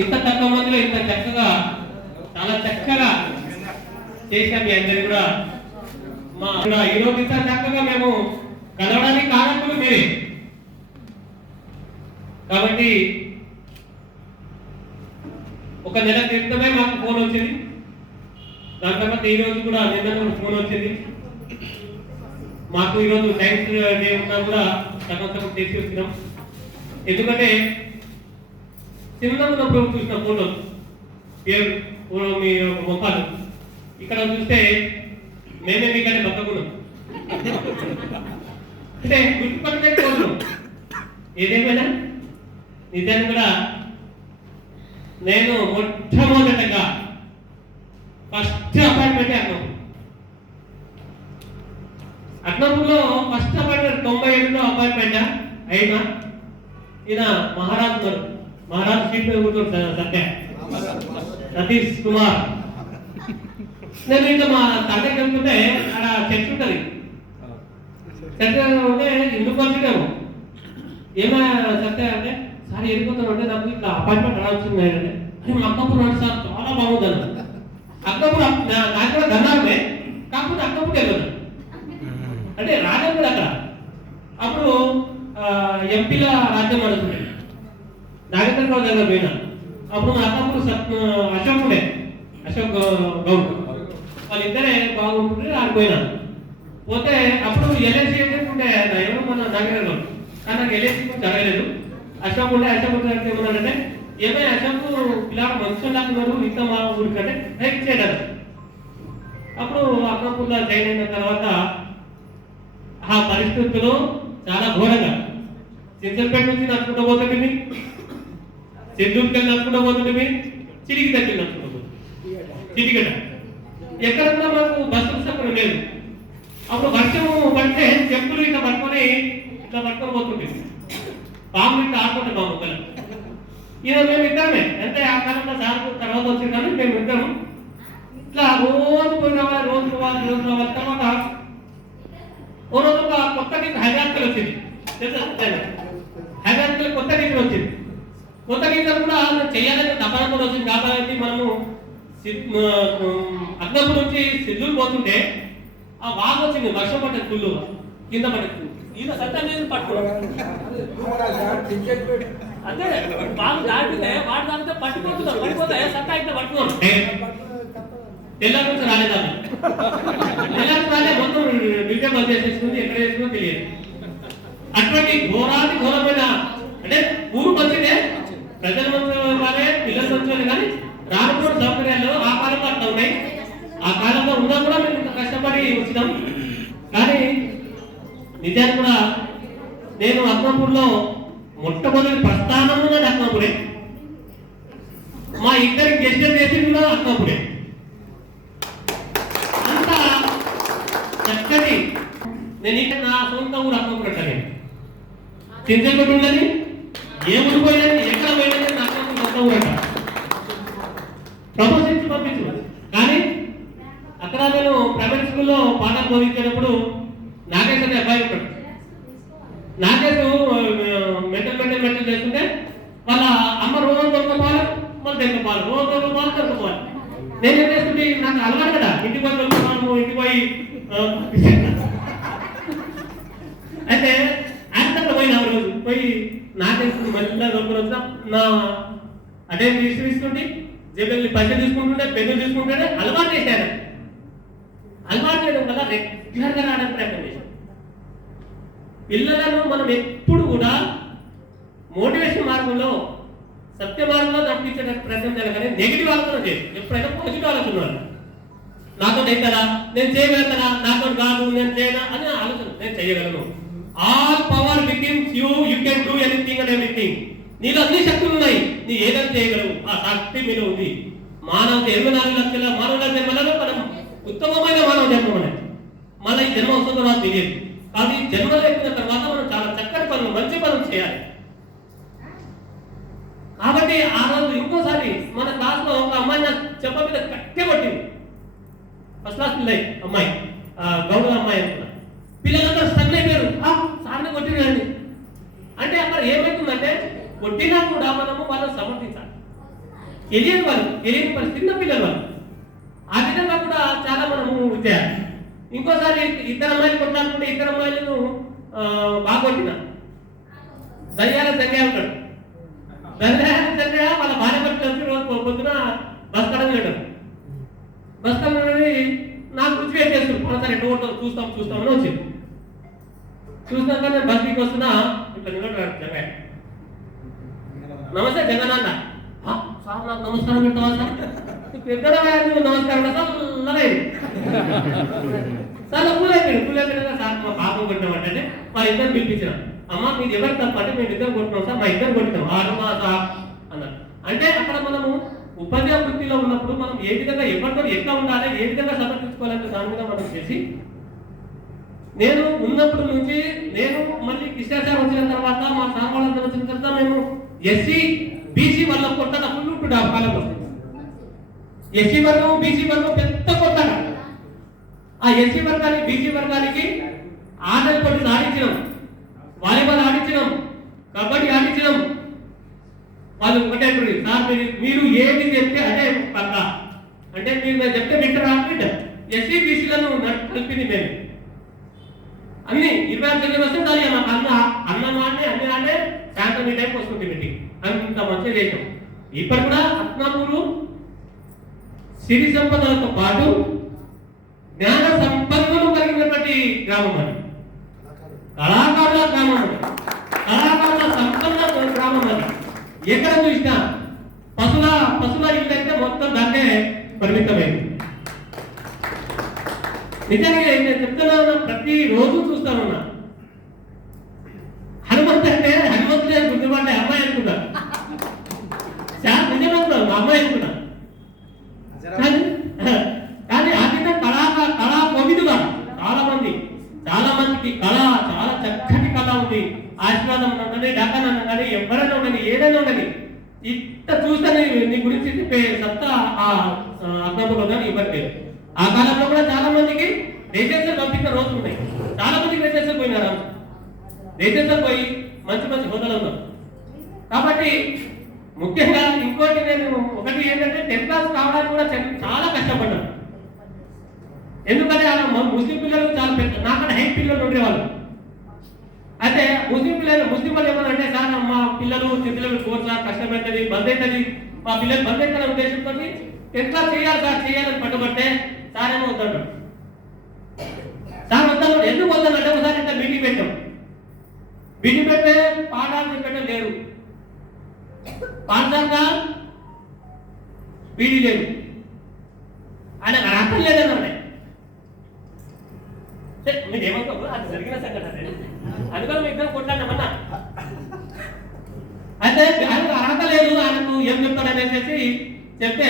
ఇంత తక్కువ మందిలో ఇంత చక్కగా చాలా చక్కగా చేశాం. మీ అందరికీ కూడా మా ఈరోజు ఇంత చక్కగా మేము కలవడానికి కారణకులు మీరే. కాబట్టి ఒక నెల క్రితమే మాకు ఫోన్ వచ్చింది, దాని తర్వాత ఈరోజు కూడా నిన్న ఫోన్ వచ్చింది. మాకు ఈరోజు సైన్స్ డే ఉన్నా కూడా సగం చేసి వచ్చినాం. ఎందుకంటే చిన్న ఉన్నప్పుడు చూసిన ఫోటో మీ ముఖాలు ఇక్కడ చూస్తే మేమే మీకంటే బతకున్నాం అంటే గుర్తుపట్టలేకపోతున్నాం. ఏదేమైనా నిజాన్ని కూడా నేను మొట్టమొదటగా ఫస్ట్ అపాయింట్మెంట్ అక్నపూర్లో ఫస్ట్ అపాయింట్మెంట్ 97లో అపాయింట్మెంట్ అయినా ఈయన మహారాజ్ గారు, మహారాజ్ సీట్ సత్య సతీష్ కుమార్. నేను ఇంకా మా తండ్రికి వెళ్తుంటే అక్కడ చర్చ్ ఉంటుంది, చర్చ ఉంటే ఎందుకు వచ్చినాము ఏమైనా సత్య అంటే సార్ వెళ్ళిపోతాను అంటే నాకు ఇట్లా అపాయింట్మెంట్ రావాల్సింది అంటే మా అక్కప్పుడు రాడు సార్ చాలా బాగుంది. అక్కప్పుడు నాకు కూడా ధనాలే, కాకపోతే అక్కప్పుడు వెళ్ళదు అంటే రాజం కూడా అక్కడ. అప్పుడు ఎంపీల రాజ్యం నడుస్తుంది, నాగేంద్రరావు దగ్గర పోయినా. అప్పుడు మా అక్కప్పుడు అశోక్ గౌడ్ వాళ్ళిద్దరే బాగుంటుంటే ఆడిపోయినా. పోతే అప్పుడు ఎల్ఐసి ఉంటే ఎవరు మన నాగేంద్రరావు, కానీ నాకు ఎల్ఐసి జరగలేదు. అశోక్ గారికి ఏమన్నాడంటే ఏమైనా అశోక్ పిల్లలు మంచిగా లేకున్నారు ఇంకా మా ఊరికంటే రైట్ చేయడం. అప్పుడు అక్కపూర్లో జాయిన్ అయిన తర్వాత ఆ పరిస్థితుల్లో చాలా ఘోరంగా చింతలపేట నుంచి నడుచుకుంటూ పోతుంటే, చెందూరుకెళ్ళి నడుచుకుంటూ పోతుంటే, చిరిగి దగ్గర నడుచుకుంటూ పోతుంది, చిరిగట ఎక్కడ కూడా మాకు బస్సు సౌకర్యం లేదు. అప్పుడు వర్షం పడితే చెప్పులు ఇట్లా పట్టుకొని పోతుంటే పాము ఇట్లా ఆడుకుంటే మా ముక్కలు. ఈరోజు మేము ఇద్దరమే అంటే ఆ కాలంలో సార్ తర్వాత వచ్చింది కానీ మేము ఇద్దరం ఇట్లా రోజు పోయి రావాలి, రోజు రావాలి. తర్వాత ఓ రోజు ఒక కొత్త గీత హైదరాబాద్కి వచ్చింది, హైదరాబాద్కి కొత్త గీత వచ్చింది. కొత్త గీత కూడా చేయాలని తపన కూడా వచ్చింది. కాబట్టి మనము అగ్నపూర్ నుంచి సిద్ధూరు పోతుంటే ఆ వాగు వచ్చింది, వర్షం పడ్డది, ఫుల్ కింద పడ్డది. ఈయన సత్తా మీద పట్టుకోవాలి అదే బాగా దాటితే వాడు దానితో పడిపోతే సత్తా అయితే పట్టుకోవాలి. తెల్లారి నుంచి రాలేదాన్ని మొత్తం విద్య బంద్ చేసేస్తుంది, ఎక్కడ వేసుకుందో తెలియదు. అటువంటి ఘోరమైన అంటే ఊరు మంచిదే, ప్రజల మంచి పిల్లల మంచి, కానీ రానుకోని సౌకర్యాలు ఆ కాలంలో అట్లా ఉన్నాయి. ఆ కాలంలో ఉన్నా కూడా మేము ఇంత కష్టపడి వచ్చినాం. కానీ నిజాన్ని కూడా నేను అక్నపూర్లో మొట్టమొదటి ప్రస్థానం ఉన్నది అక్నపూరే, మా ఇద్దరి గెస్ట్ చేసి కూడా అక్నపూరే. అంత చక్కటి నేను ఇక్కడ నా సొంత ఊరు అక్నపూర్ అంట. నేను చింతలపేట ఉన్నది, ఏ ఊరు పోయినది, ఎక్కడ పోయినది నా సొంత ఊరు అంట. ప్రమోషన్ ఇచ్చి పంపించు. కానీ అక్కడ నేను ప్రైవేట్ స్కూల్లో పాఠాలు బోధించేటప్పుడు నాగేశ్వరి అబ్బాయి ఉంటాడు. నాగేశ్వరు మెంటల్ చేస్తుంటే వాళ్ళ అమ్మ రోజు దొరకపోవాలి, మళ్ళీ దొరకపోవాలి, రోజు దొరకపోవాలి, దొరకపోవాలి. నేనేం చేస్తుంటే నాకు అలవాటు కదా, ఇంటికి పోయి దొరుకుతున్నాను, ఇంటికి పోయి అయితే యాక్టర్ పోయినా రోజు పోయి నాగేశ్వరు మళ్ళీ దొరుకుని వచ్చిన నా అదే తీసుకుంటే జేబుల్ని పైసలు తీసుకుంటుంటే, పెన్నులు తీసుకుంటుంటే అలవాటు చేశాను. అలవాటు చేయడం వల్ల రెగ్యులర్గా రావడానికి ప్రయత్నం చేశాను. పిల్లలను మనం ఎప్పుడు కూడా మోటివేషన్ మార్గంలో, సత్య మార్గంలో నడిపించడానికి ప్రయత్నం చేయాలి, కానీ నెగిటివ్ ఆలోచన చేసి ఎప్పుడైనా పాజిటివ్ ఆలోచన వాళ్ళు నాతో అవుతారా, నేను చేయగలుగుతారా, నాతో కాదు, నేను చేయనా అని ఆలోచన. నేను చేయగలను. All power within you, you can do anything and everything. నీలో అన్ని శక్తులు ఉన్నాయి, నీ ఏదైనా చేయగలవు, ఆ శక్తి మీలో ఉంది. మానవ 24 లక్షల మానవుల జన్మలలో మనం ఉత్తమమైన మానవ జన్మ అనేది మన ఈ జన్మ వస్తుందో నాకు తెలియదు. కానీ జన్మలు ఎక్కిన తర్వాత మనం చాలా చక్కటి పనులు, మంచి పనులు చేయాలి. కాబట్టి ఆ రోజు ఇంకోసారి మన క్లాస్లో ఒక అమ్మాయి నాకు చెప్ప మీద కట్టే పట్టింది. ఫస్ట్ క్లాస్ పిల్ల అమ్మాయి, గౌరవ అమ్మాయి అనుకున్నా. పిల్లలందరూ స్టన్ అయిపోయారు, సార్ని కొట్టినండి అంటే. అక్కడ ఏమవుతుందంటే కొట్టినా కూడా మనము వాళ్ళని సమర్థించాలి. తెలియని పరిస్థితి చిన్న పిల్లలు వాళ్ళు. ఆ విధంగా కూడా చాలా మనము చేయాలి. ఇంకోసారి ఇద్దరు అమ్మాయిలు కొట్లాడుకుంటే ఇద్దరు అమ్మాయిలను బాగొట్టిన దయ్యాల సంఖ్య ఉంటాడు. దయ్యాల సంఖ్య వాళ్ళ భార్య కలిసి రోజు పొద్దున బస్ కడం వెళ్ళాడు. బస్ కడం నాకు రుచి చేస్తారు ఒకసారి ఎటు చూస్తామని వచ్చింది. చూసినాక నేను బస్ దిగి వస్తున్నా ఇట్లా నిలబడ్డాడు జగన్. నమస్తే జగన్ అన్న. సార్ నాకు నమస్కారం పెట్టవా సార్? పెద్దగా నమస్కారం చల్లలేదు చాలా కూలైపోయినా సార్ మా పాపం కొట్టామంటే మా ఇద్దరు పిలిపించిన. అమ్మ మీరు ఎవరు తప్ప అంటే మేము ఇద్దరు కొట్టినాం సార్, మా ఇద్దరు కొట్టినాం ఆరుమా సార్ అన్నారు. అంటే అక్కడ మనము ఉపాధ్యాయ వృత్తిలో ఉన్నప్పుడు మనం ఏ విధంగా ఎవరితో ఎట్లా ఉండాలి, ఏ విధంగా సమర్థించుకోవాలంటే దాని మీద మనం చేసి నేను ఉన్నప్పుడు నుంచి నేను మళ్ళీ కృష్ణాచారం వచ్చిన తర్వాత మా సాంబాళంతా వచ్చిన తర్వాత మేము ఎస్సీ బీసీ వాళ్ళ కొట్టక ఫుల్ ఉంటుంది ఆ కాలంలో. ఎస్సీ వర్గం బీసీ వర్గం పెద్ద కొట్టక. ఆ ఎస్సీ వర్గానికి బీసీ వర్గానికి ఆటలు పట్టి ఆడించినాం, వాలీబాల్ ఆడించినాం, కబడ్డీ ఆడించినాం. వాళ్ళు ఒకటే సార్ మీరు ఏది చెప్తే అదే పక్క అంటే మీరు నేను చెప్తే వింటారా అంటే ఎస్సీ బీసీలను కలిపింది మేము అన్ని 26 వస్తే దాని మాకు అన్నమానే అన్ని అంటే శాంతం టైం వస్తుంది మీటింగ్ అంత మంచిగా చేసాం. ఇప్పుడు కూడా అత్నాపూరు సిరి సంపదలతో పాటు జ్ఞాన సంపన్నులు కలిగినటువంటి గ్రామం అది. కళాకారుల గ్రామం అది, కళాకారుల సంపన్న గ్రామం అది. ఎక్కడ చూసినా పశుల ఇల్లు అయితే మొత్తం దాన్నే పరిమితమైంది. నిజానికి నేను చెప్తున్నా ప్రతి రోజు చూస్తా ఉన్నా. హనుమంతు అంటే హనుమంతుడే గుర్తుపడ్డే అమ్మాయి అనుకున్నా, నిజంగా మా అమ్మాయి అనుకున్నా. కానీ అతీత కళా కోవిదుగా చాలా మందికి కళ చాలా చక్కటి కళ ఉంది. ఆశీర్వాదం ఉండని డాక్టర్ అన్న కానీ ఎవరైనా ఉండని ఏదైనా ఉండని ఇంత చూస్తే నీ గురించి చెప్పే సత్తా ఆ అర్థంలో కానీ ఇవ్వట్లేదు. ఆ కాలంలో కూడా చాలా మందికి దేశేశ్వర పంపించిన రోజులు ఉన్నాయి. చాలా మందికి దేశేశ్వర పోయినారు, దేశేశ్వర పోయి మంచి మంచి హోదాలు ఉన్నారు. కాబట్టి ముఖ్యంగా ఇంకోటి నేను ఒకటి ఏంటంటే 10th క్లాస్ కావడానికి కూడా చాలా కష్టపడ్డాను. ఎందుకంటే అలా ముస్లిం పిల్లలు చాలా పెద్ద నాకన్నా హైట్ పిల్లలు ఉండేవాళ్ళు. అయితే ముస్లిం వాళ్ళు ఏమన్నా సార్ మా పిల్లలు చిన్నపిల్లలు కోర్సా కష్టపడుతుంది బంద్ అవుతుంది, మా పిల్లలు బంద్ అవుతున్న ఉద్దేశంతో 10th క్లాస్ చేయాలి సార్ చేయాలని పట్టుబట్టే సార్ ఏమో వద్దాడు. సార్ వద్దాను ఎందుకు వద్దానంటే ఒకసారి ఇంత మీటింగ్ పెట్టాం. మీటింగ్ పెడితే పాఠాలు చెప్పడం లేరు, పాఠశాల బీడీ లేదు, ఆయన అర్థం లేదన్నాడే. మీరు ఏమంటారు అది జరిగిన సంఘటన అందుకని మీ ఇద్దరు కొట్లాడినామన్నా. అయితే ఆయనకు అర్హత లేదు, ఆయనకు ఏం చెప్తాడనేసి చెప్తే